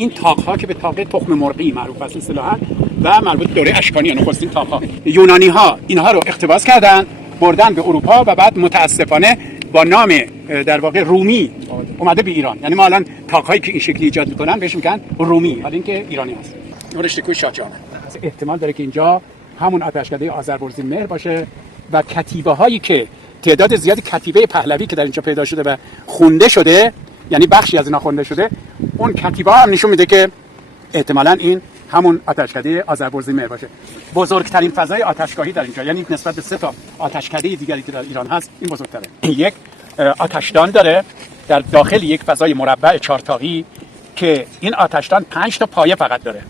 این تاق‌ها که به تاق تخم مرغی معروف است اصطلاحاً و مربوط به دوره اشکانی نخستین تاق‌ها، یونانی‌ها اینها رو اقتباس کردن بردن به اروپا و بعد متاسفانه با نام در واقع رومی اومده به ایران. یعنی ما الان تاق‌هایی که این شکلی ایجاد می‌کنن بهش میگن رومی، حالا اینکه ایرانی هست. این رشته کوه شاه جهان احتمال داره که اینجا همون آتشکده آذربرزین مهر باشه و کتیبه‌هایی که تعداد زیادی کتیبه پهلوی که در اینجا پیدا شده و خونده شده، یعنی بخشی از اینا خونده شده، اون کتیبه هم نشون میده که احتمالاً این همون آتشکده آذربرزین مهر باشه. بزرگترین فضای آتشگاهی در اینجا، یعنی نسبت به 3 تا آتشکده دیگری که در ایران هست این بزرگتره. یک آتشدان داره در داخل یک فضای مربع 4 تاقی که این آتشدان 5 تا پایه فقط داره،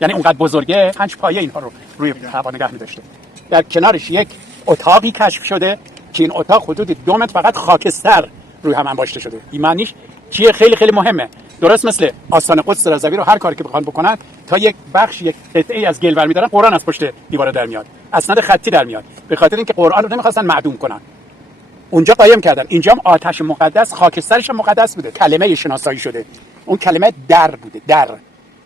یعنی اونقدر بزرگه 5 پایه اینها رو روی هوا نگه می‌داشته. در کنارش یک اتاقی کشف شده که این اتاق حدود 2 متر فقط خاکستر روی هم انباشته شده. این معنیش چیه؟ خیلی خیلی مهمه. درست مثل آستان قدس رضوی رو هر کاری که بخوان بکنن تا یک بخش یک قطعه‌ای از گل برمی‌دارن، قرآن از پشت دیوار در میاد، اسناد خطی در میاد، به خاطر اینکه قرآن رو نمی‌خواستن معدوم کنن. اونجا قایم کردن. اینجا هم آتش مقدس، خاکسترش مقدس بوده، کلمه شناسایی شده. اون کلمه در بوده، در،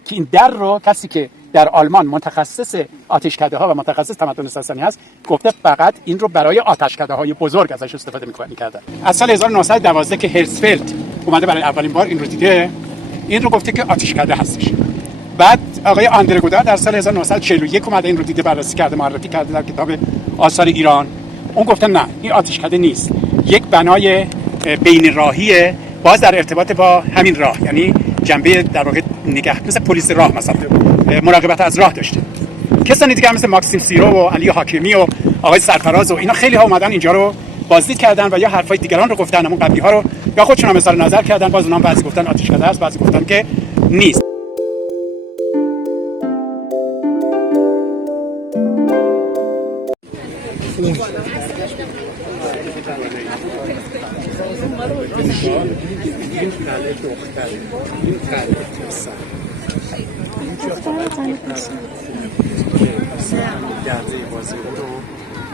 که این در رو کسی که در آلمان متخصص آتشکده‌ها و متخصص تمدن ساسانی هست گفته فقط این رو برای آتشکده‌های بزرگ ازش استفاده می‌کردن. از سال 1912 که هرسفلد اومده برای اولین بار این رو دیده، این رو گفته که آتشکده هستش. بعد آقای آندره گودار در سال 1941 اومده این رو دیده، بررسی کرده، معرفی کرده در کتاب آثار ایران. اون گفته نه، این آتشکده نیست، یک بنای بین راهیه، باز در ارتباط با همین راه، یعنی جنبه در واقع نگاه مثل پلیس راه، مثلا مراقبت از راه داشته. کسانی دیگه مثل ماکسیم سیرو و علی حاکمی و آقای سرفراز و اینا خیلی ها اومدن اینجا رو بازدید کردن و یا حرفای دیگران رو گفتن، همون قبلی ها رو، یا خودشون هم اظهار نظر کردن. باز اونها بعضی گفتن آتشکده است، بعضی گفتن که نیست. این قلعه دختره، این قلعه پسر، درده بازی رو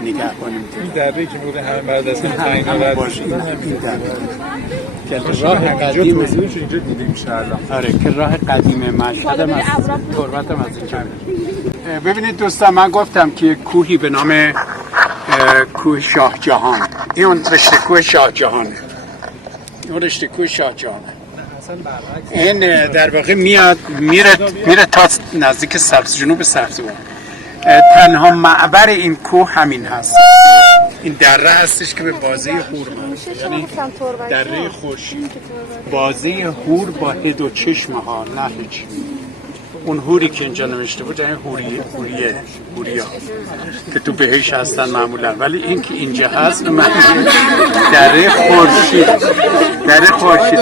نگهبانی می‌کنه. این درده که بوده همه بعد از این تنگا رد باشه، این درده راه قدیم اینجا دیده میشه الان. آره که راه قدیم مشهد هم از تربت هم از اینجا. ببینید دوستان، من گفتم که کوهی به نام کوه شاه جهان، این رشته کوه شاه جهانه، این رشته کوه شاه جهانه. این در واقع میاد میره تا نزدیک سبز جنوب سبزوار. تنها معبر این کوه همین هست، این دره هستش که به بازه هور میاد، یعنی دره خورشید. بازه هور با هد و چشم ها، نه هیچ. اون هوری که اینجا نوشته بود یعنی هوریا که تو بهش هستن معمولا، ولی این که اینجا هست دره خورشید. دره خورشید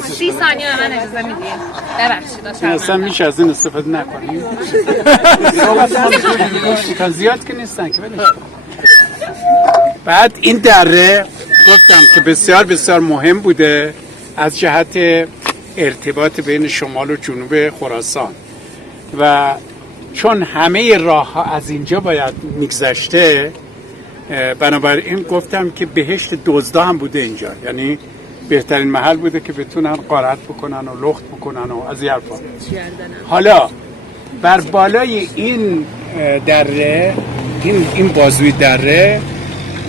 30 ثانیه به من اجازه میدید؟ ببخشید اصلا میشه از این استفاده نکنیم. زیاد که نیستن که ولش. بعد این دره گفتم که بسیار بسیار مهم بوده از جهت ارتباط بین شمال و جنوب خراسان و چون همه راه ها از اینجا باید میگذشته، بنابراین گفتم که بهشت دزدا هم بوده اینجا، یعنی بهترین محل بوده که بتونن غارت بکنن و لخت بکنن و از این حرفا. حالا بر بالای این دره، این بازوی دره،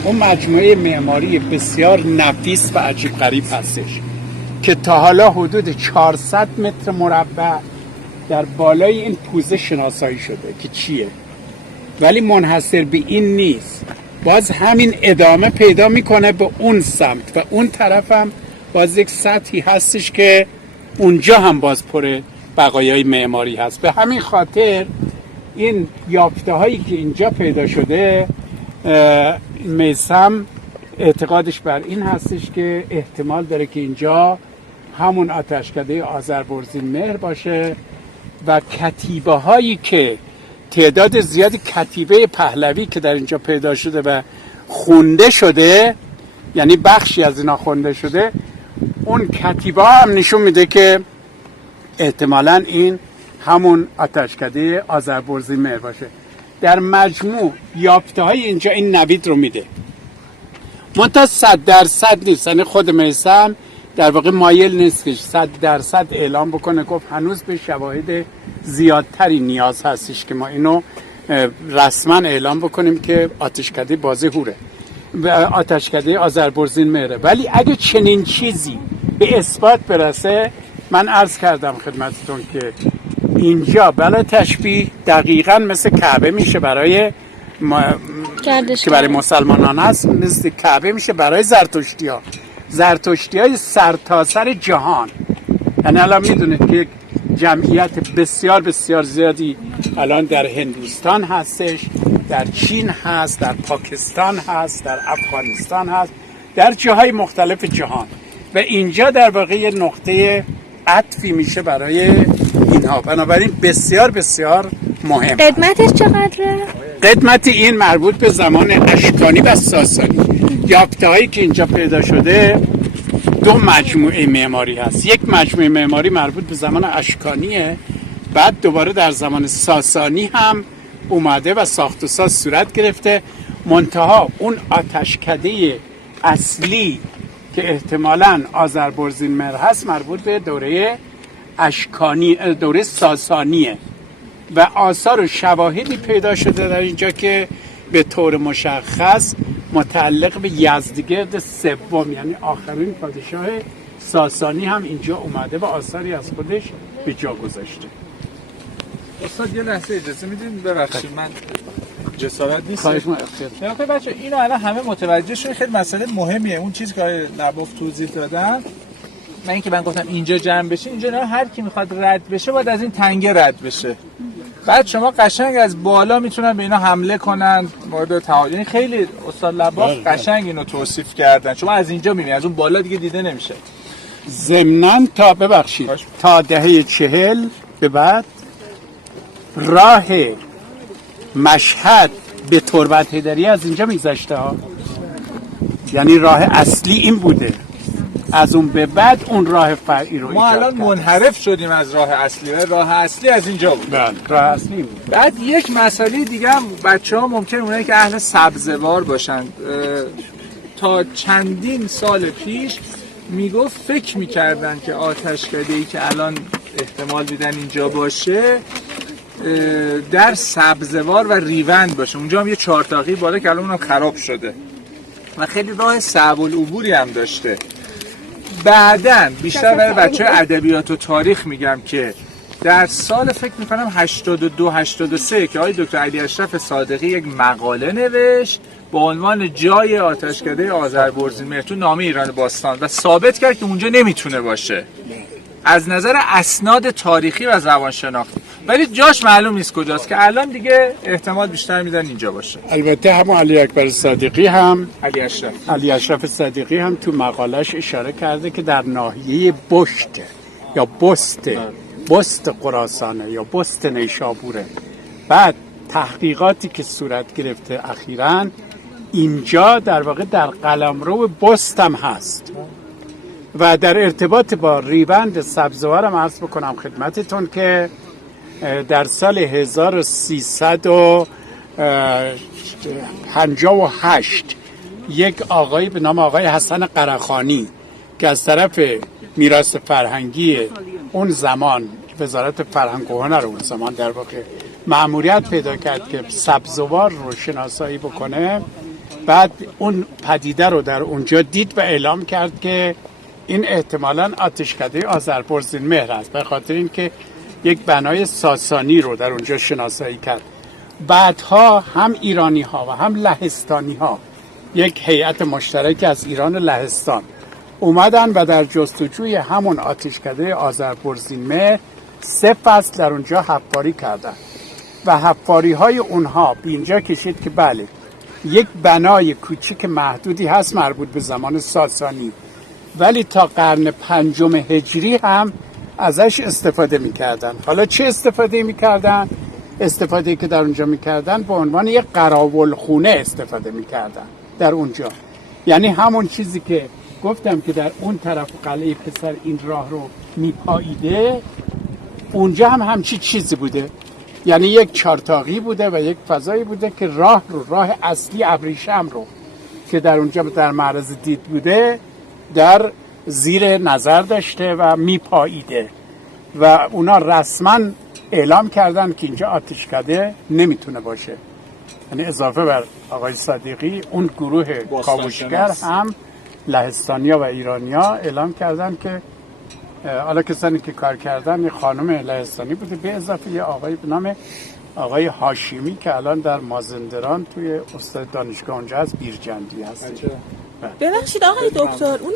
اون مجموعه معماری بسیار نفیس و عجیب غریب هستش که تا حالا حدود 400 متر مربع در بالای این پوزه شناسایی شده که چیه، ولی منحصر به این نیست، باز همین ادامه پیدا میکنه به اون سمت و اون طرف هم باز یک سطحی هستش که اونجا هم باز پر بقایای معماری هست. به همین خاطر این یافته هایی که اینجا پیدا شده، میثم اعتقادش بر این هستش که احتمال داره که اینجا همون آتشکده آذربرزین مهر باشه و کتیبه هایی که تعداد زیادی کتیبه پهلوی که در اینجا پیدا شده و خونده شده، یعنی بخشی از اینا خونده شده، اون کتیبه هم نشون میده که احتمالاً این همون آتشکده آذربرزین مهر باشه. در مجموع یافته های اینجا این نوید رو میده، منتها 100% نیست. یعنی خود میثم در واقع مایل نیست که 100% اعلام بکنه. گفت هنوز به شواهد زیادتری نیاز هستش که ما اینو رسما اعلام بکنیم که آتشکده بازهوره و آتشکده آذربرزین مهره. ولی اگه چنین چیزی به اثبات برسه، من عرض کردم خدمتتون که اینجا بلا تشبیه دقیقاً مثل کعبه میشه برای که برای مسلمانان هست، مثل کعبه میشه برای زرتشتی های سرتاسر جهان. یعنی الان میدونید که جمعیت بسیار بسیار زیادی الان در هندوستان هستش، در چین هست، در پاکستان هست، در افغانستان هست، در جاهای مختلف جهان و اینجا در واقع یه نقطه عطفی میشه برای اینها. بنابراین بسیار بسیار مهم. قدمتش چقدره؟ قدمت این مربوط به زمان اشکانی و ساسانی. یافته‌هایی که اینجا پیدا شده دو مجموعه معماری هست. یک مجموعه معماری مربوط به زمان اشکانیه، بعد دوباره در زمان ساسانی هم اومده و ساخت و ساز صورت گرفته. منتها اون آتشکده اصلی که احتمالاً آذربرزین مهر هست مربوط به دوره اشکانی، دوره ساسانیه و آثار و شواهدی پیدا شده در اینجا که به طور مشخص متعلق به یزدگرد سوم، یعنی آخرین پادشاه ساسانی هم اینجا اومده و آثاری از خودش به جا گذاشته. استاد یه لحظه اجازه میدین؟ ببخشید من جسارت نیست. خواهش می‌کنم. بچه اینو الان همه متوجه شدن، خیلی مسئله مهمیه. اون چیزی که آقای لباف توضیح دادن، من گفتم اینجا جمع بشه، اینجا نه هر کی میخواد رد بشه باید از این تنگه رد بشه. بعد شما قشنگ از بالا میتونن به اینا حمله کنن مورد تعالی. یعنی خیلی استاد لباف قشنگ اینو توصیف کردن. شما از اینجا میبینید، از اون بالا دیگه دیده نمیشه. ضمناً تا ببخشید تا دهه 40 به بعد راه مشهد به تربت حیدری از اینجا میگذشته ها، یعنی راه اصلی این بوده. از اون به بعد اون راه فرعی رو ما الان منحرف شدیم از راه اصلی و راه اصلی از اینجا بود. راه اصلی بود. بعد یک مسئله دیگه هم بچه‌ها ممکن اونایی که اهل سبزوار باشن تا چندین سال پیش میگفت فکر میکردن که آتشکده‌ای که الان احتمال میدن اینجا باشه در سبزوار و ریوند باشه. اونجا هم یه چهارتاقی بالا که الان اونم خراب شده و خیلی راه صعب العبوری هم داشته. بعدن بیشتر برای بچه‌های ادبیات و تاریخ میگم که در سال فکر میکنم 82-83 که آقای دکتر علی اشرف صادقی یک مقاله نوشت با عنوان جای آتشکده آذربرزین مهر تو نامه ایران باستان و ثابت کرد که اونجا نمیتونه باشه از نظر اسناد تاریخی و زبانشناختی، ولی جاش معلوم نیست کجاست که الان دیگه احتمال بیشتر میدن اینجا باشه. البته هم علی اکبر صادقی هم علی اشرف صادقی هم تو مقالش اشاره کرده که در ناحیه بشت یا بست خراسانه یا بست نیشابوره. بعد تحقیقاتی که صورت گرفته اخیراً اینجا در واقع در قلمرو بست هم هست و در ارتباط با ریوند سبزوار هم عرض بکنم خدمتتون که در سال 1358 یک آقایی به نام آقای حسن قرخانی که از طرف میراث فرهنگی اون زمان وزارت فرهنگ و هنر اون زمان در واقع مأموریت پیدا کرد که سبزوار رو شناسایی بکنه. بعد اون پدیده رو در اونجا دید و اعلام کرد که این احتمالاً آتشکده آذربرزین مهر است، به خاطر اینکه یک بنای ساسانی رو در اونجا شناسایی کرد. بعدها هم ایرانی ها و هم لهستانی ها یک هیئت مشترک از ایران و لهستان اومدن و در جستجوی همون آتشکده آذربرزین مهر 3 فصل در اونجا حفاری کردن و حفاری های اونها به اینجا کشید که بله یک بنای کوچیک محدودی هست مربوط به زمان ساسانی، ولی تا قرن 5 هجری هم ازش استفاده میکردن. حالا چه استفاده میکردن؟ استفاده که در اونجا میکردن به عنوان یک قراول خونه استفاده میکردن در اونجا. یعنی همون چیزی که گفتم که در اون طرف قلعه پسر این راه رو میپاییده، اونجا هم همچی چیزی بوده. یعنی یک چارتاقی بوده و یک فضایی بوده که راه اصلی ابریشم رو که در اونجا در معرض دید بوده در زیر نظر داشته و میپاییده و اونا رسما اعلام کردن که اینجا آتشکده نمیتونه باشه. یعنی اضافه بر آقای صدیقی اون گروه کاوشگر هم لهستانیا و ایرانیا اعلام کردن که حالا کسانی که کار کردن یه خانم لهستانی بوده به اضافه یه آقای به نام آقای هاشمی که الان در مازندران توی استاد دانشگاه اونجا از بیرجندی هست. ببخشید آقای دکتر، اون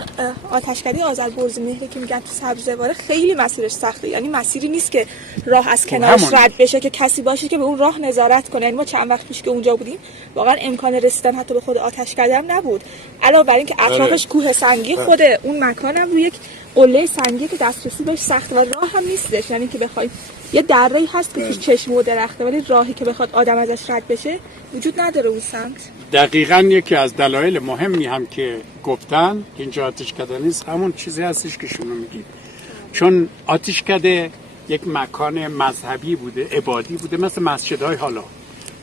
آتشکده آذربرزی مهری که میگن تو سبزواره خیلی مسیرش سخته، یعنی مسیری نیست که راه از کنارش رد بشه که کسی باشه که به اون راه نظارت کنه. یعنی ما چند وقت پیش که اونجا بودیم واقعا امکان رسیدن حتی به خود آتشکده هم نبود، علاوه بر اینکه اطرافش کوه سنگی، خود اون مکان هم روی یک قله سنگی که دسترسی بهش سخت و راه هم نیستش. یعنی که بخوای یه دره‌ای هست که توش چشم و درخته ولی راهی که بخواد آدم ازش رد بشه وجود نداره اون سمت. دقیقاً یکی از دلایل مهمی هم که گفتن که اینجا آتشکده نیست همون چیزی هستش که شما میگید، چون آتشکده یک مکان مذهبی بوده، عبادی بوده، مثل مسجدهای حالا.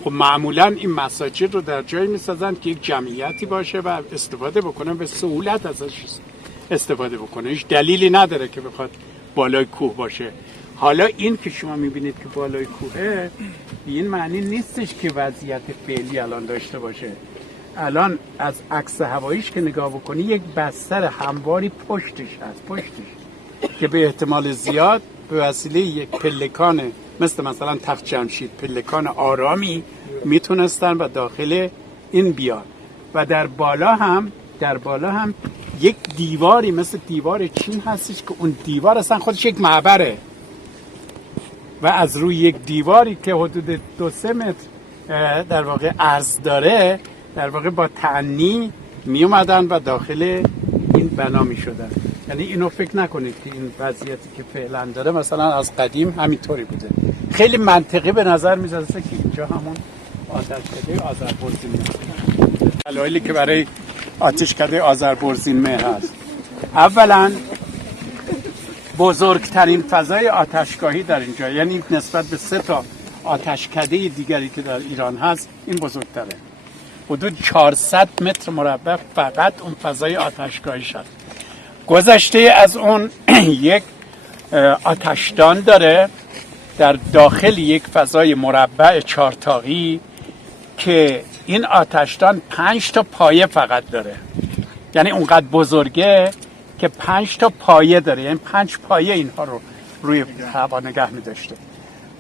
خب معمولاً این مساجد رو در جایی میسازن که یک جمعیتی باشه و استفاده بکنن، به سهولت ازش استفاده بکنه. هیچ دلیلی نداره که بخواد بالای کوه باشه. حالا این که شما میبینید که بالای کوهه، این معنی نیستش که وضعیت فعلی الان داشته باشه. الان از عکس هواییش که نگاه بکنی یک بستر همواری پشتش هست، پشتش که به احتمال زیاد به وسیله یک پلکان مثلا تخت جمشید، پلکان آرامی میتونستن و داخل این بیان. و در بالا هم یک دیواری مثل دیوار چین هستش که اون دیوار اصلا خودش یک معبره و از روی یک دیواری که حدود 2-3 متر در واقع عرض داره، در واقع با تعنی می اومدن و داخل این بنا می شدن. یعنی اینو فکر نکنید که این وضعیتی که فعلا داره مثلا از قدیم همینطوری بوده. خیلی منطقی به نظر می رسه که اینجا همون آتشکده آذربرزین مهر. دلایلی که برای آتشکده آذربرزین مهر هست، اولا بزرگترین فضای آتشگاهی در اینجا، یعنی نسبت به 3 تا آتشکده دیگری که در ایران هست این بزرگتره. حدود 400 متر مربع فقط اون فضای آتشگاهی شد. گذشته از اون یک آتشدان داره در داخل یک فضای مربع 4 تاقی که این آتشدان 5 تا پایه فقط داره. یعنی اونقدر بزرگه که 5 تا پایه داره، یعنی 5 پایه اینها رو روی هوا نگه می داشته.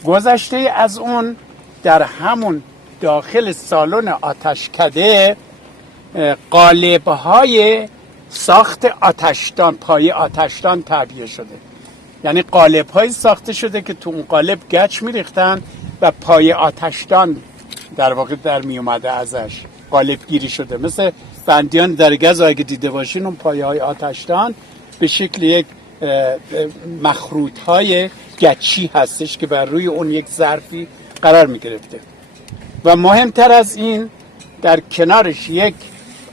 گذشته از اون در همون داخل سالن آتشکده قالب‌های ساخت آتشدان، پایه آتشدان تعبیه شده. یعنی قالب‌هایی ساخته شده که تو اون قالب گچ می‌ریختن و پایه آتشدان در واقع در می اومده ازش، قالب گیری شده. مثل بندیان در گز اگه دیده باشین اون پایه های آتشدان به شکل یک مخروط های گچی هستش که بر روی اون یک ظرفی قرار می گرفته. و مهمتر از این در کنارش یک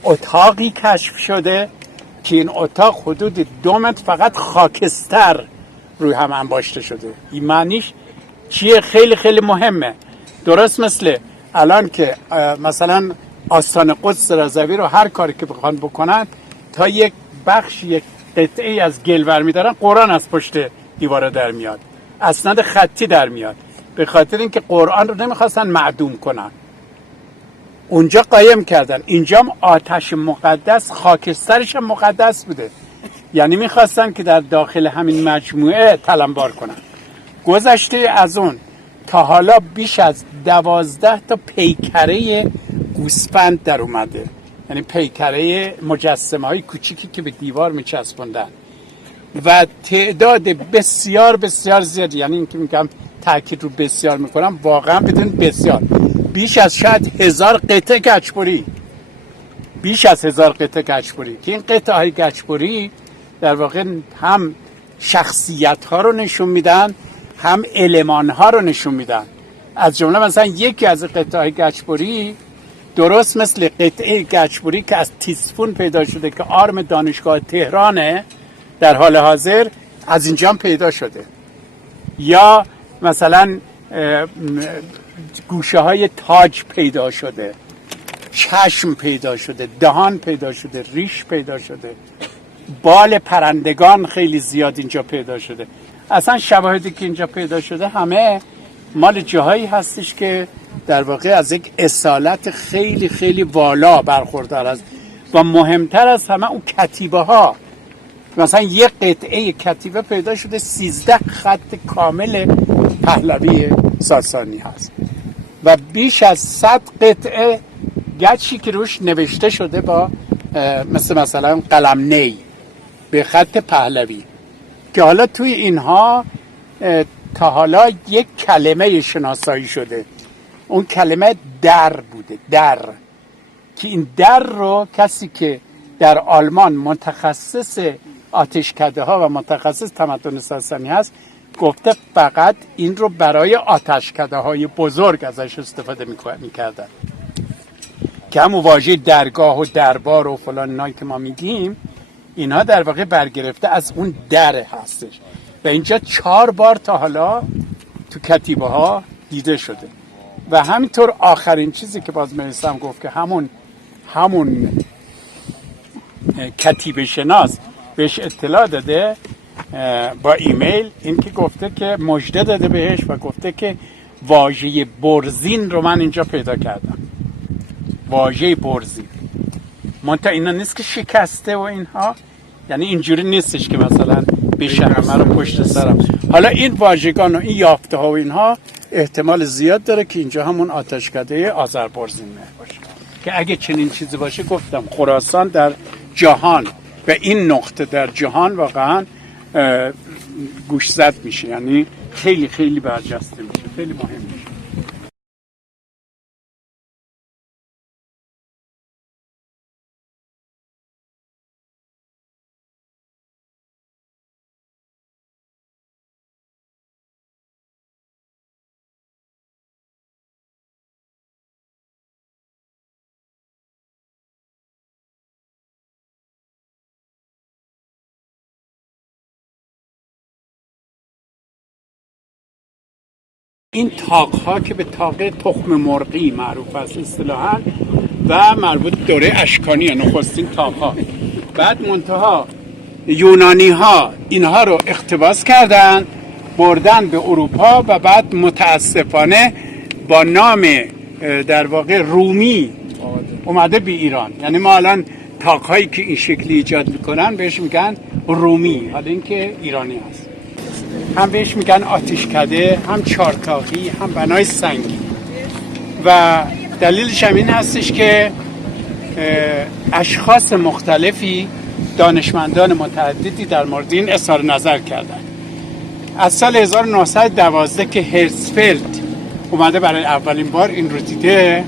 اتاقی کشف شده که این اتاق حدود 2 متر فقط خاکستر روی هم انباشته شده. این معنیش چیه؟ خیلی خیلی مهمه. درست مثل الان که مثلا آستان قدس رضوی رو هر کاری که بخوان بکنن تا یک بخش، یک قطعه از گل برمی‌دارن، قرآن از پشت دیوار در میاد، اسناد خطی در میاد، به خاطر اینکه قرآن رو نمیخواستن معدوم کنن، اونجا قایم کردن. اینجا هم آتش مقدس، خاکسترش هم مقدس بوده، یعنی میخواستن که در داخل همین مجموعه تلمبار کنن. گذشته از اون تا حالا بیش از 12 تا پیکره گوسفند در اومده، یعنی پیکره مجسمه های کوچیکی که به دیوار میچسبوندن و تعداد بسیار بسیار زیادی، یعنی این که میگم تاکید رو بسیار میکنم، واقعا بدون بسیار، بیش از شاید 1000 قطعه گچبری، بیش از 1000 قطعه گچبری که این قطعه های گچبری در واقع هم شخصیت ها رو نشون میدن، هم المان ها رو نشون میدن. از جمله مثلا یکی از قطعه های گچبری درست مثل قطعه گچبری که از تیسفون پیدا شده که آرم دانشگاه تهرانه در حال حاضر، از اینجا پیدا شده. یا مثلا گوشه های تاج پیدا شده، چشم پیدا شده، دهان پیدا شده، ریش پیدا شده. بال پرندگان خیلی زیاد اینجا پیدا شده. اصلا شواهدی که اینجا پیدا شده همه مال جاهایی هستش که در واقع از یک اصالت خیلی خیلی والا برخوردار است و مهمتر از همه اون کتیبه ها. مثلا یک قطعه کتیبه پیدا شده 13 خط کامل پهلوی ساسانی هست و بیش از 100 قطعه گچی که روش نوشته شده با مثلا قلم نی به خط پهلوی که حالا توی اینها تا حالا یک کلمه شناسایی شده. اون کلمه در بوده، در، که این در رو کسی که در آلمان متخصص آتشکده ها و متخصص تمدن ساسانی هست گفته فقط این رو برای آتشکده های بزرگ ازش استفاده میکردن که همون واژه درگاه و دربار و فلان اینایی که ما میگیم اینها در واقع برگرفته از اون در هستش و اینجا 4 بار تا حالا تو کتیبه ها دیده شده. و همینطور آخرین چیزی که باز میرسم گفت که همون کتیبه شناس بهش اطلاع داده با ایمیل، این که گفته که مژده داده بهش و گفته که واژه برزین رو من اینجا پیدا کردم. واژه برزین منتها اینا نیست که شکسته و اینها، یعنی اینجوری نیستش که مثلا بشه همه رو پشت سرم. حالا این واژگان و این یافته ها و اینها احتمال زیاد داره که اینجا همون آتشکده آذربرزین باشه که اگه چنین چیزی باشه گفتم خراسان در جهان و این نقطه در جهان واقعا گوشزد میشه، یعنی خیلی خیلی برجسته میشه، خیلی مهم میشه. این تاق‌ها که به تاق تخم مرغی معروف است اصطلاحاً و مربوط دوره اشکانی نخستین تاق‌ها، بعد منتها یونانی ها اینها رو اقتباس کردن بردن به اروپا و بعد متاسفانه با نام در واقع رومی اومده به ایران. یعنی ما الان تاق‌هایی که این شکلی ایجاد میکنن بهش میگن رومی، حالا این که ایرانی هست. هم بهش میگن آتشکده، هم چارتاقی، هم بنای سنگی. و دلیلش هم این هستش که اشخاص مختلفی، دانشمندان متعددی در مورد این اظهار نظر کردن. از سال 1912 که هرتزفلد اومده برای اولین بار این رو دیده،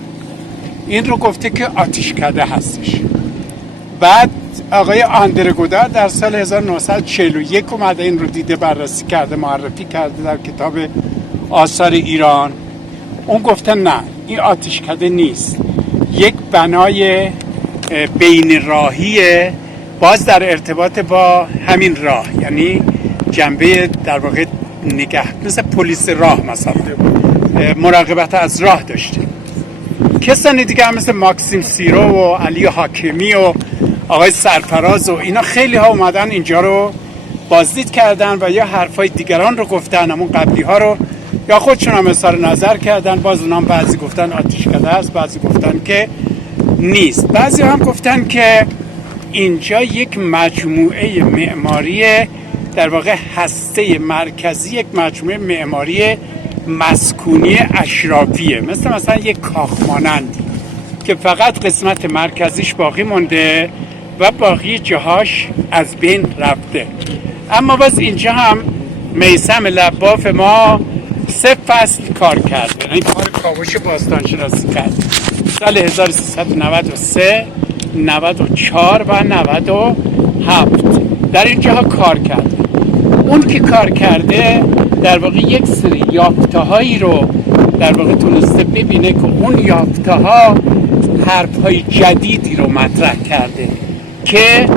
این رو گفته که آتشکده هستش. بعد آقای آندره گودار در سال 1941 اومده این رو دیده، بررسی کرده، معرفی کرده در کتاب آثار ایران. اون گفته نه، این آتشکده نیست، یک بنای بین راهیه، باز در ارتباط با همین راه، یعنی جنبه در واقع مثل پلیس راه مثلا مراقبت از راه داشته. کسانی دیگه هم مثل ماکسیم سیرو و علی حاکمی و آقای سرفراز و اینا خیلی ها اومدن اینجا رو بازدید کردن و یا حرفای دیگران رو گفتن، همون قبلی ها رو، یا خودشون هم اظهار نظر کردن. باز اونام بعضی گفتن آتشکده است، بعضی گفتن که نیست، بعضی هم گفتن که اینجا یک مجموعه معماری در واقع هسته مرکزی، یک مجموعه معماری مسکونی اشرافیه، مثلا یک کاخ مانندی که فقط قسمت مرکزیش باقی مونده و باقی جاهاش از بین رفته. اما باز اینجا هم میثم لباف ما 3 فصل کار کرده، یعنی کار کاوش باستانشناسی کرد. سال 1393 94 و 97 در اینجاها کار کرده. اون که کار کرده در واقع یک سری یافته هایی رو در واقع تونسته ببینه که اون یافته ها حرف های جدیدی رو مطرح کرده که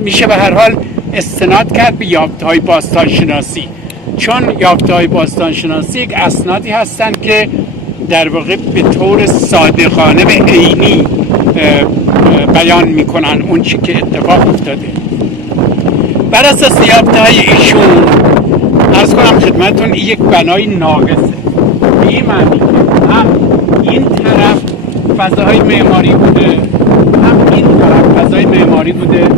میشه به هر حال استناد کرد به یافته های باستانشناسی، چون یافته های باستانشناسی یک اسنادی هستن که در واقع به طور صادقانه به عینی بیان میکنن اون چی که اتفاق افتاده. بر اساس یافته‌های ایشون عرض کنم خدمتتون یک بنای ناقصه، به این معنی که هم این طرف فضاهای معماری بوده، هم این طرف فضای معماری بوده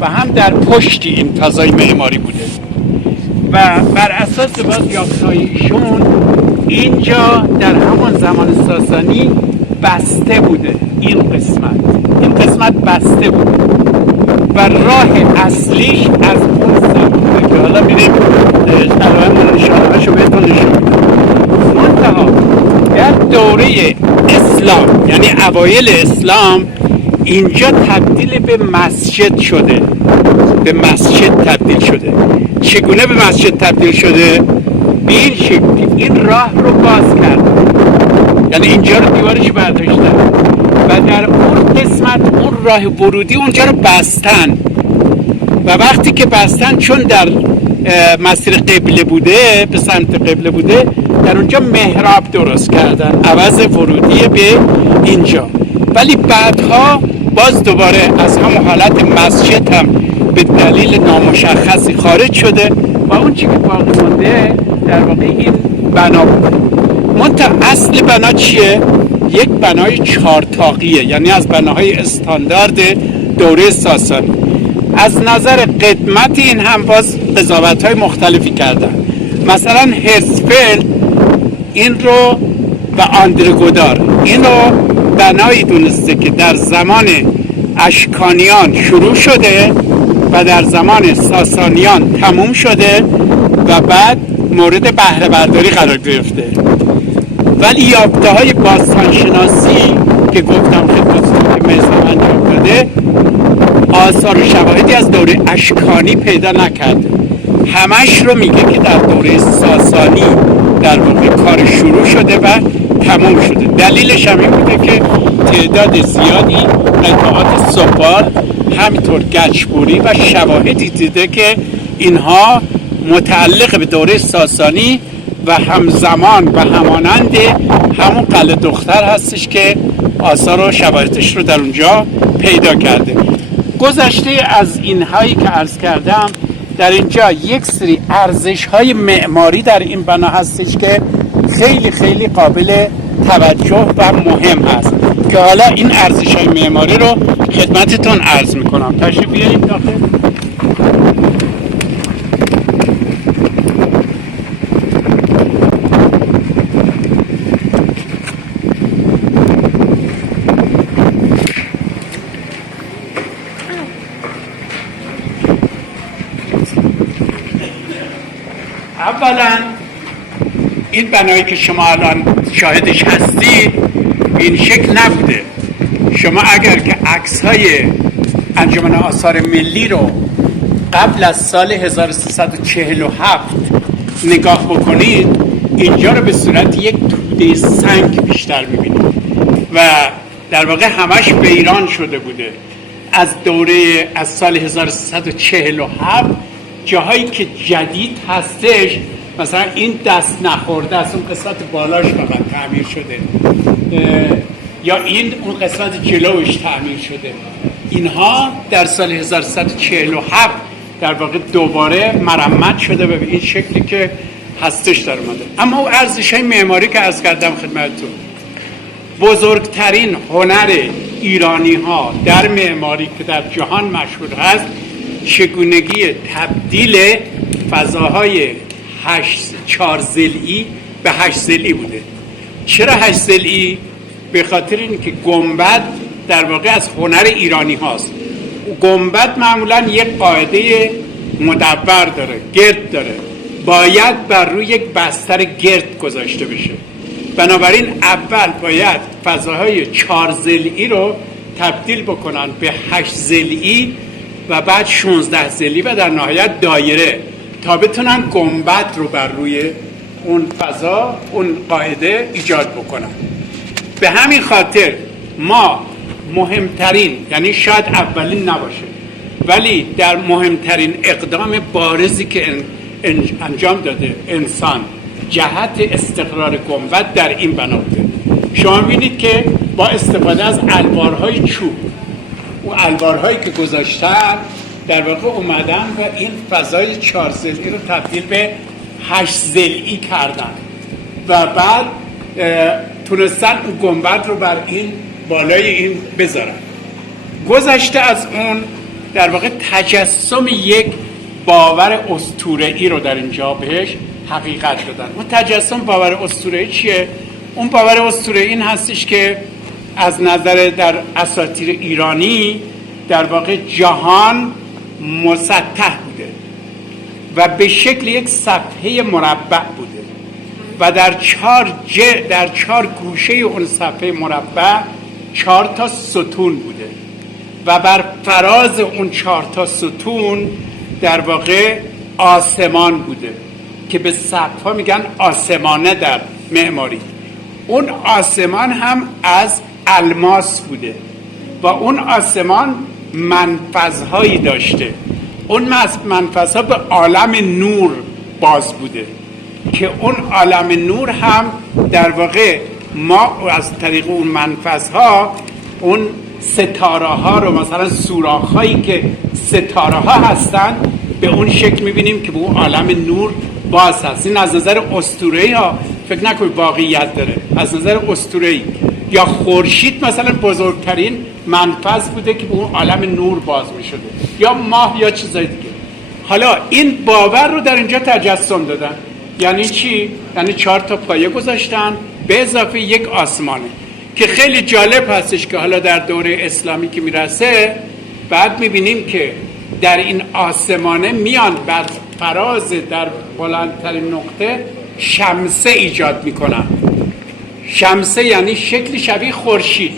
و هم در پشتی این فضای معماری بوده و بر اساس باز یافته‌های ایشون اینجا در همان زمان ساسانی بسته بوده. این قسمت بسته بوده و راه اصلیش از اون سمت که حالا میریم علائم نشانه‌هاشو بهتون نشون میدم. منتها در دوره اسلام یعنی اوایل اسلام اینجا تبدیل به مسجد شده. چگونه به مسجد تبدیل شده؟ به این شکل این راه رو باز کردن، یعنی اینجا رو دیوارش برداشتن و در اون قسمت اون راه ورودی اونجا رو بستن و وقتی که بستن چون در مسیر قبله بوده، به سمت قبله بوده، در اونجا محراب درست کردن عوض ورودی به اینجا. ولی بعدها باز دوباره از همون حالت مسجد هم به دلیل نامشخصی خارج شده و اون چی که باقی مونده در واقع این بنا بوده. منتها اصل بنا چیه؟ یک بنای چهارتاقیه، یعنی از بناهای استاندارد دوره ساسانی. از نظر قدمت این هم باز قضاوت‌های مختلفی کردن. مثلا هرسفلد این رو و آندرگودار این رو بنایی دونسته که در زمان اشکانیان شروع شده و در زمان ساسانیان تموم شده و بعد مورد بهره برداری قرار گرفته. ولی یافته‌های باستانشناسی که گفتم خدمتتون که مثلا انجام داده آثار و شواهدی از دوره اشکانی پیدا نکرده. همش رو میگه که در دوره ساسانی در واقع کار شروع شده و تموم شده. دلیلش هم این بوده که تعداد زیادی قطعات سفال همینطور گچبوری و شواهدی دیده که اینها متعلق به دوره ساسانی و همزمان و همانند همون قلعه دختر هستش که آثار و شواهدش رو در اونجا پیدا کرده. گذشته از اینهایی که عرض کردم در اینجا یک سری ارزش‌های معماری در این بنا هستش که خیلی خیلی قابل توجه و مهم هست که حالا این ارزش‌های معماری رو خدمتتون عرض میکنم. تشریف بیارید داخل. اولا این بنایی که شما الان شاهدش هستید این شکل نبوده. شما اگر که عکس‌های انجمن آثار ملی رو قبل از سال 1347 نگاه بکنید اینجا رو به صورت یک توده سنگ بیشتر می‌بینید و در واقع همش ویران شده بوده. از سال 1347 جاهایی که جدید هستش مثلا این دست نخورده است، اون قسمت بالاش فقط تعمیر شده یا این اون قسمت جلوش تعمیر شده. اینها در سال 1347 در واقع دوباره مرمت شده و به این شکلی که هستش در اومده. اما اون ارزش‌های معماری که عرض کردم خدمتتون، بزرگترین هنر ایرانی‌ها در معماری که در جهان مشهور هست چگونگی تبدیل فضاهای 4 ضلعی به 8 ضلعی بوده. چرا 8 ضلعی؟ به خاطر اینکه گنبد در واقع از هنر ایرانی هاست. گنبد معمولا یک قاعده مدور داره، گرد داره، باید بر روی یک بستر گرد گذاشته بشه. بنابراین اول باید فضاهای 4 ضلعی رو تبدیل بکنن به 8 ضلعی و بعد 16 ضلعی و در نهایت دایره تا بتونن گنبد رو بر روی اون فضا، اون قاعده ایجاد بکنن. به همین خاطر ما مهمترین، یعنی شاید اولین نباشه ولی در مهمترین اقدام بارزی که انجام داده انسان جهت استقرار گنبد در این بنا بوده. شما می‌بینید که با استفاده از الوارهای چوب الوارهایی که گذاشتن در واقع اومدن و این فضای 4 ضلعی رو تبدیل به 8 ضلعی کردن و بعد تونستن اون گنبد رو بر این بالای این بذارن. گذشته از اون در واقع تجسم یک باور اسطوره‌ای رو در اینجا بهش حقیقت دادن. اون تجسم باور اسطوره‌ای چیه؟ اون باور اسطوره‌ای این هستش که از نظر در اساطیر ایرانی در واقع جهان مسطح بوده و به شکل یک صفحه مربع بوده و در 4 گوشه اون صفحه مربع 4 تا ستون بوده و بر فراز اون 4 تا ستون در واقع آسمان بوده که به سقف‌ها میگن آسمانه در معماری. اون آسمان هم از الماس بوده و اون آسمان منفذهایی داشته. اون منفذها به عالم نور باز بوده که اون عالم نور هم در واقع ما از طریق اون منفذها اون ستاره ها رو مثلا سوراخ هایی که ستاره ها هستن به اون شکل میبینیم که به اون عالم نور باز هست. این از نظر اسطوره‌ای ها فکر نکنید واقعیت داره، از نظر اسطوره‌ای. یا خورشید مثلا بزرگترین منفذ بوده که به اون عالم نور باز میشده، یا ماه یا چیزای دیگه. حالا این باور رو در اینجا تجسم دادن. یعنی چی؟ یعنی 4 تا پایه گذاشتن به اضافه یک آسمانه که خیلی جالب هستش که حالا در دوره اسلامی که میرسه بعد میبینیم که در این آسمانه میان بر فراز در بلندترین نقطه شمسه ایجاد میکنن. شمسه یعنی شکل شبیه خورشید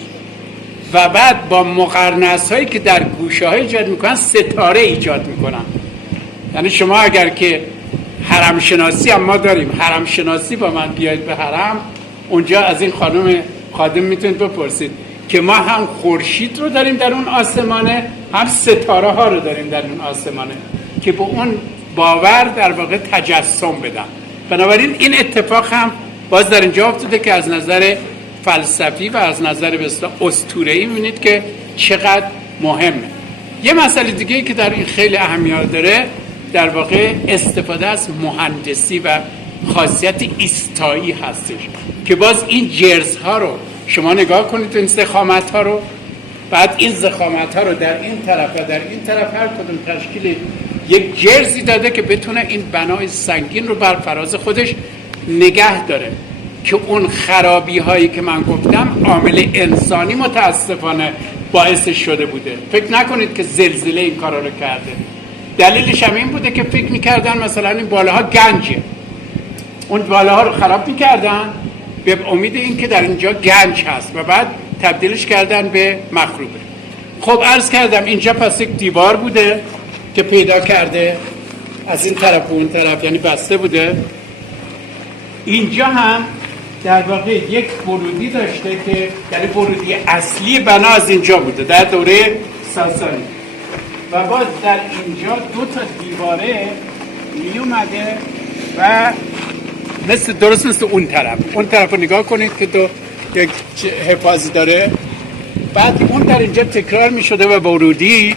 و بعد با مقرنس هایی که در گوشه های ایجاد میکنن ستاره ایجاد میکنن. یعنی شما اگر که حرم شناسی هم ما داریم، حرم شناسی با من بیاید به حرم، اونجا از این خادم میتونید بپرسید که ما هم خورشید رو داریم در اون آسمانه، هم ستاره ها رو داریم در اون آسمانه که به اون باور در واقع تجسم بدن. بنابراین این اتفاق هم باز در اینجا افتاده که از نظر فلسفی و از نظر به اصطلاح اسطوره‌ای می‌بینید که چقدر مهمه. یه مسئله دیگه که در این خیلی اهمیت داره در واقع استفاده از مهندسی و خاصیت ایستایی هستش که باز این جرزها رو شما نگاه کنید، این ضخامت‌ها رو، بعد این ضخامت‌ها رو در این طرف و در این طرف هر کدوم تشکیل یک جرزی داده که بتونه این بنای سنگین رو بر فراز خودش نگه داره که اون خرابی هایی که من گفتم عامل انسانی متاسفانه باعث شده بوده. فکر نکنید که زلزله این کارا رو کرده. دلیلش هم این بوده که فکر میکردن مثلا این بالاها گنجه، اون بالاها رو خراب میکردن به امید این که در اینجا گنج هست و بعد تبدیلش کردن به مخروبه. خب عرض کردم اینجا پس یک دیوار بوده که پیدا کرده از این طرف و اون طرف، یعنی بسته بوده. اینجا هم در واقع یک ورودی داشته که یعنی ورودی اصلی بنا از اینجا بوده در دوره ساسانی و باز در اینجا 2 تا دیواره می اومده و درست مثل اون طرف رو نگاه کنید که تو یک حفاظی داره. بعد اون در اینجا تکرار می شده و ورودی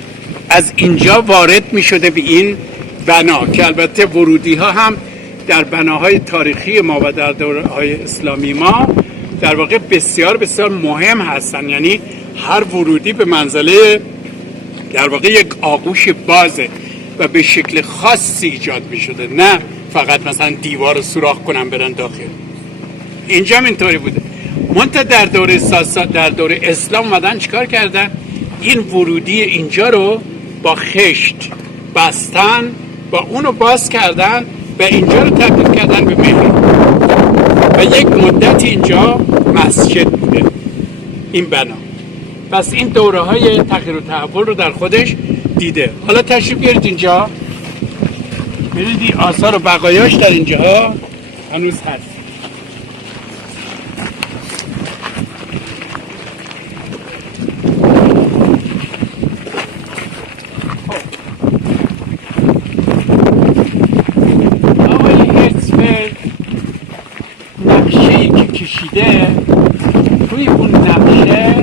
از اینجا وارد می شده به این بنا که البته ورودی ها هم در بناهای تاریخی ما و در دوره‌های اسلامی ما در واقع بسیار بسیار مهم هستن. یعنی هر ورودی به منزله در واقع یک آغوش بازه و به شکل خاصی ایجاد می شده، نه فقط مثلا دیوار رو سوراخ کنن برن داخل. اینجا هم اینطوری بوده. منتها در دوره اسلام اومدن چیکار کردن؟ این ورودی اینجا رو با خشت بستن، با اونو باز کردن و اینجا رو تبدیل کردن به محراب و یک مدت اینجا مسجد بوده این بنا. پس این دوره های تغییر و تحول رو در خودش دیده. حالا تشریف بیارید اینجا، ببینید آثار و بقایاش در اینجا هنوز هست. کشیده توی اون نقشه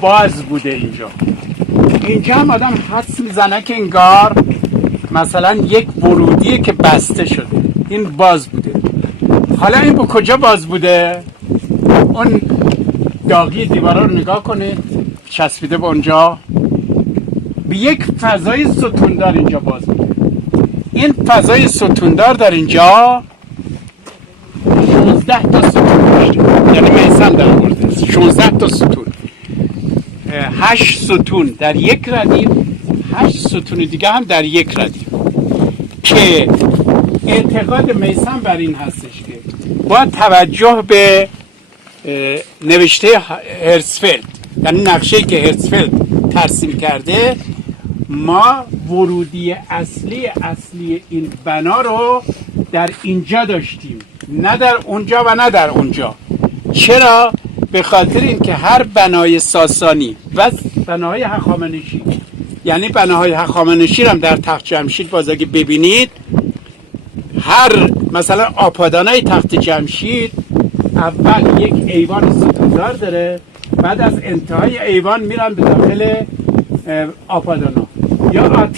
باز بوده اینجا اینجا هم آدم حدس میزنه که انگار مثلا یک ورودیه که بسته شده، این باز بوده. حالا این با کجا باز بوده؟ اون داغی دیوارا رو نگاه کنه، چسبیده به اونجا، به یک فضای ستوندار اینجا باز بوده. این فضای ستوندار در اینجا 16 تا ستون داشته، یعنی میسم در آورده 16 تا ستون، 8 ستون در یک ردیف، 8 ستون دیگه هم در یک ردیف، که اعتقاد میسم بر این هستش که با توجه به نوشته هرتزفلد، یعنی نقشه‌ای که هرتزفلد ترسیم کرده، ما ورودی اصلی این بنا رو در اینجا داشتیم، نه در اونجا و نه در اونجا. چرا؟ به خاطر اینکه هر بنای ساسانی و بناهای هخامنشی، یعنی بناهای هخامنشی رو هم در تخت جمشید باز اگه ببینید، هر مثلا آپادانای تخت جمشید اول یک ایوان ستوندار داره، بعد از انتهای ایوان میرن به داخل آپادانا، یا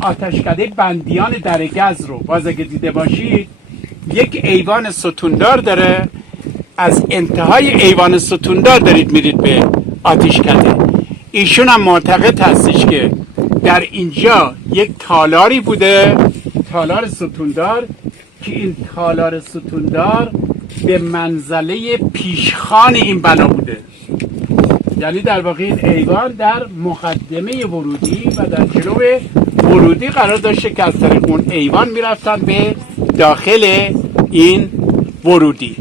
آتشکده بندیان درگز رو باز اگه دیده باشید، یک ایوان ستوندار داره، از انتهای ایوان ستوندار دارید میرید به آتشکده. ایشون هم معتقد هستش که در اینجا یک تالاری بوده، تالار ستوندار، که این تالار ستوندار به منزله پیشخان این بنا بوده. یعنی در واقع این ایوان در مقدمه ورودی و در جلو ورودی قرار داشته که از طریق اون ایوان میرفتن به داخل این ورودی.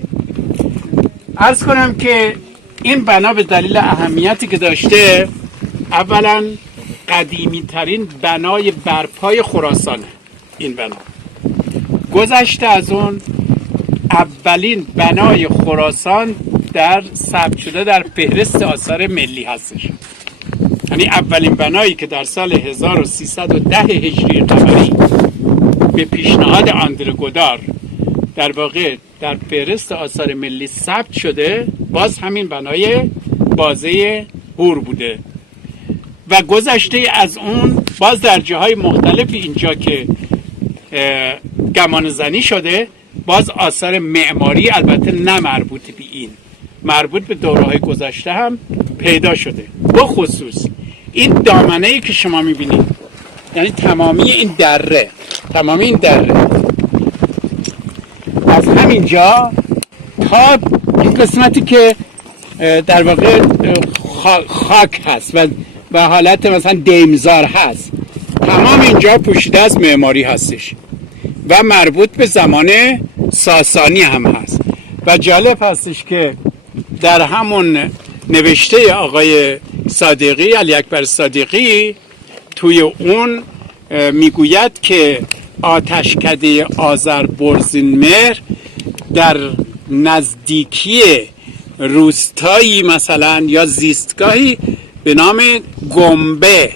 عرض کنم که این بنا به دلیل اهمیتی که داشته، اولا قدیمی ترین بنای برپای خراسانه. این بنا گذشته از اون اولین بنای خراسان در ثبت شده در فهرست آثار ملی هستش، یعنی اولین بنایی که در سال 1310 هجری قمری به پیشنهاد آندره گودار در واقع در فهرست آثار ملی ثبت شده، باز همین بنای بازه هور بوده. و گذشته از اون باز در جاهای مختلف اینجا که گمان زنی شده، باز آثار معماری، البته نه مربوط به این، مربوط به دوره‌های گذشته هم پیدا شده. بخصوص این دامنه‌ای که شما می‌بینید، یعنی تمامی این دره از همینجا تا این قسمتی که در واقع خاک هست و حالت مثلا دیمزار هست، تمام اینجا پوشیده از معماری هستش و مربوط به زمان ساسانی هم هست. و جالب هستش که در همون نوشته آقای صادقی، علی اکبر صادقی، توی اون میگوید که آتشکده آذربرزینمهر در نزدیکی روستایی مثلا یا زیستگاهی به نام گنبه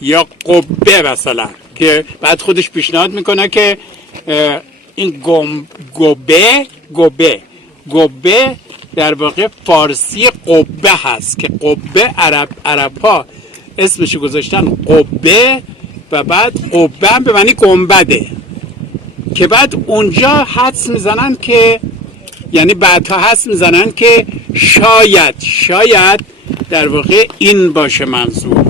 یا قبه مثلا، که بعد خودش پیشنهاد میکنه که این گبه در واقع فارسی قبه هست، که قبه عرب‌ها اسمشو گذاشتن قبه و بعد قبه هم به معنی گنبده، که بعد اونجا حدس میزنن که، یعنی بعدها حدس میزنن که شاید در واقع این باشه منظور،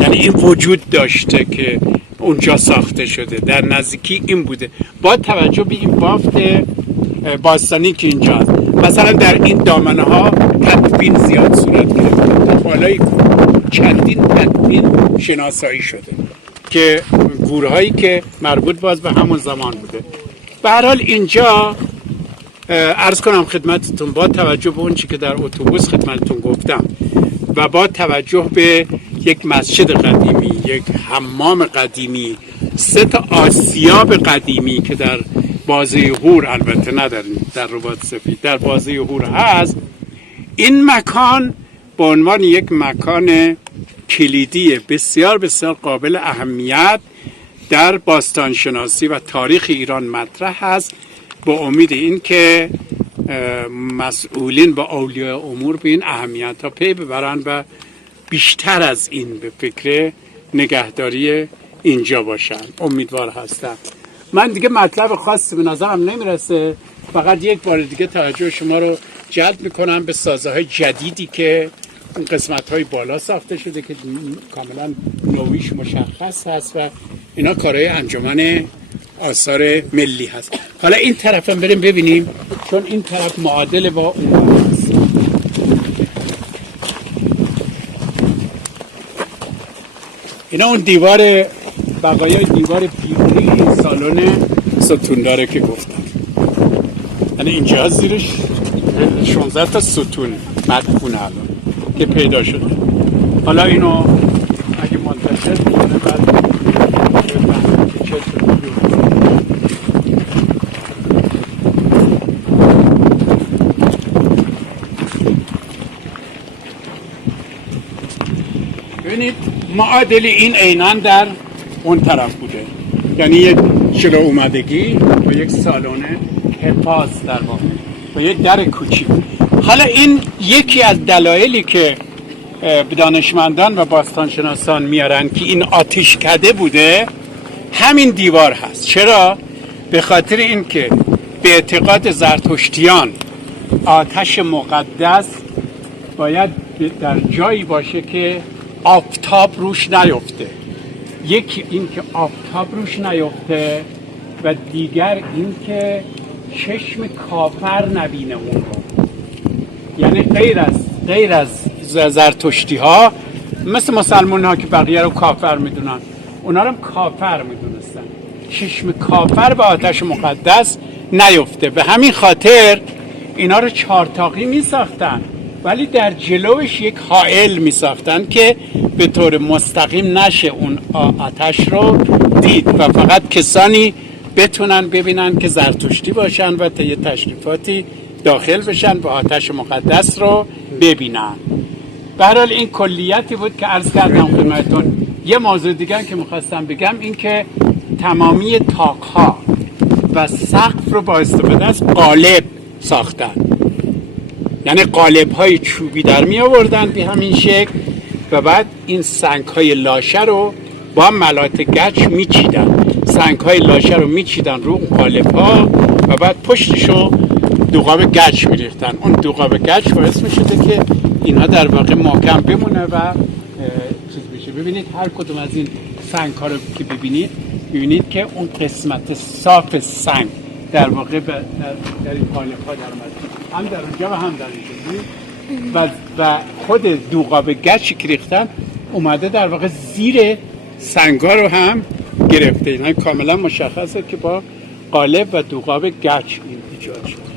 یعنی این وجود داشته که اونجا ساخته شده، در نزدیکی این بوده، با توجه به این بافت باستانی که اینجا هست. مثلا در این دامنه ها تدفین زیاد صورت گرفته، تا بالای چندین تدفین شناسایی شده که گورهایی که مربوط باز به همون زمان بوده. به هر حال اینجا عرض کنم خدمتتون، با توجه به اون چی که در اتوبوس خدمتتون گفتم و با توجه به یک مسجد قدیمی، یک حمام قدیمی، 3 تا آسیاب قدیمی که در بازه هور، البته نه در رباط سفید، در بازه هور هست، این مکان به عنوان یک مکان کلیدی بسیار بسیار قابل اهمیت در باستانشناسی و تاریخ ایران مطرح هست، با امید این که مسئولین و اولیاء امور به این اهمیت ها پی ببرن و بیشتر از این به فکر نگهداری اینجا باشن. امیدوار هستم. من دیگه مطلب خاصی به نظرم نمیرسه، فقط یک بار دیگه توجه شما رو جلب میکنم به سازه‌های جدیدی که اون قسمت‌های بالا ساخته شده که کاملا نوعیش مشخص هست و اینا کارهای انجمن آثار ملی هست. حالا این طرف هم بریم ببینیم، چون این طرف معادل با اون هست. اینا اون دیوار، بقایای دیوار بیرونی سالن ستونداره که گفتم. یعنی اینجا زیرش 16 تا ستون مدفونه الان که پیدا شده. حالا اینو اگه منتشر کنه بعد ببینید معادل این عیناً در اون طرف بوده، یعنی یک جلو اومدگی و یک سالن حفاظ در واقع و یک در کوچیک. حالا این یکی از دلایلی که دانشمندان و باستانشناسان میارن که این آتشکده بوده همین دیوار هست. چرا؟ به خاطر اینکه به اعتقاد زرتشتیان آتش مقدس باید در جایی باشه که آفتاب روش نیفته. یکی این که آفتاب روش نیفته و دیگر این که چشم کافر نبینه اون رو. یعنی غیر از زرتشتی ها مثل مسلمان ها که بقیه رو کافر میدونن، اونا رو کافر میدونستن. چشم کافر به آتش مقدس نیفته. به همین خاطر اینا رو چارتاقی میساختن ولی در جلوش یک حائل میساختن که به طور مستقیم نشه اون آتش رو دید و فقط کسانی بتونن ببینن که زرتشتی باشن و طی تشریفاتی داخل بشن و آتش مقدس رو ببینن. به هر حال این کلیتی بود که عرض کردم خدمتتون. یه موضوع دیگه که میخواستم بگم این که تمامی تاق‌ها و سقف رو با استفاده از قالب ساختن، یعنی قالب‌های چوبی در می آوردن به همین شکل و بعد این سنگ‌های لاشه رو با ملات گچ میچیدن. سنگ‌های لاشه رو میچیدن رو اون قالب‌ها و بعد پشتشو دوغاب گچ میریختن. اون دوغاب گچ باعث میشده که اینها در واقع محکم بمونه و چیز بشه. ببینید هر کدوم از این سنگ‌ها رو که ببینید که اون قسمت صاف سنگ در واقع در این قالب‌ها در اومده، هم در اونجا و هم در اینجا و خود دوغاب گچی که ریختن اومده در واقع زیر سنگ‌ها رو هم گرفته. این کاملا مشخصه که با قالب و دوغاب گچ این ایجاد شد.